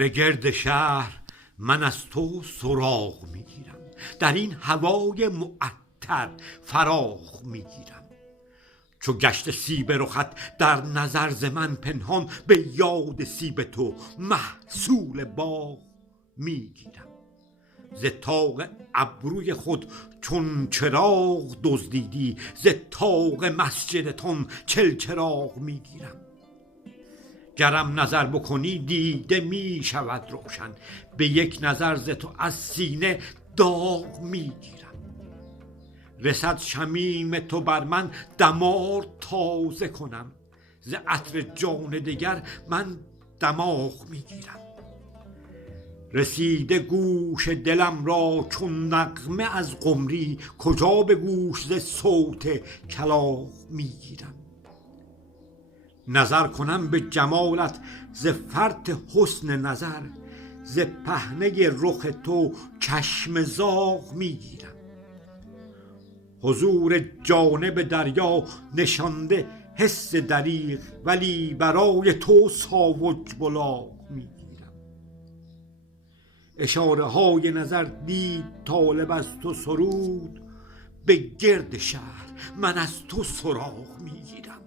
به گرد شهر من از تو سراغ میگیرم، در این هوای معطر فراغ میگیرم. چو گشت سیب رخت در نظر ز من پنهان، به یاد سیب تو محصول باغ میگیرم. ز طاق ابروی خود چون چراغ دزدیدی، ز طاق مسجدتان چراغ میگیرم. گرم نظر بکنی دیده می شود روشن، به یک نظر ز تو از سینه داغ میگیرم. رسد شمیم تو بر من دمار تازه کنم، ز عطر جان دگر من دماغ میگیرم. رسیده گوش دلم را چون نغمه از قمری، کجا به گوش ز صوت کلاغ میگیرم. نظر کنم به جمالت ز فرط حسن نظر، ز پهنه رخ تو چشم زاغ میگیرم. حضور جانب دریا نشانده حس دریغ، ولی برای تو ساوج بلاغ میگیرم. اشاره های نظر دید طالب از تو سرود، به گرد شهر من از تو سراغ میگیرم.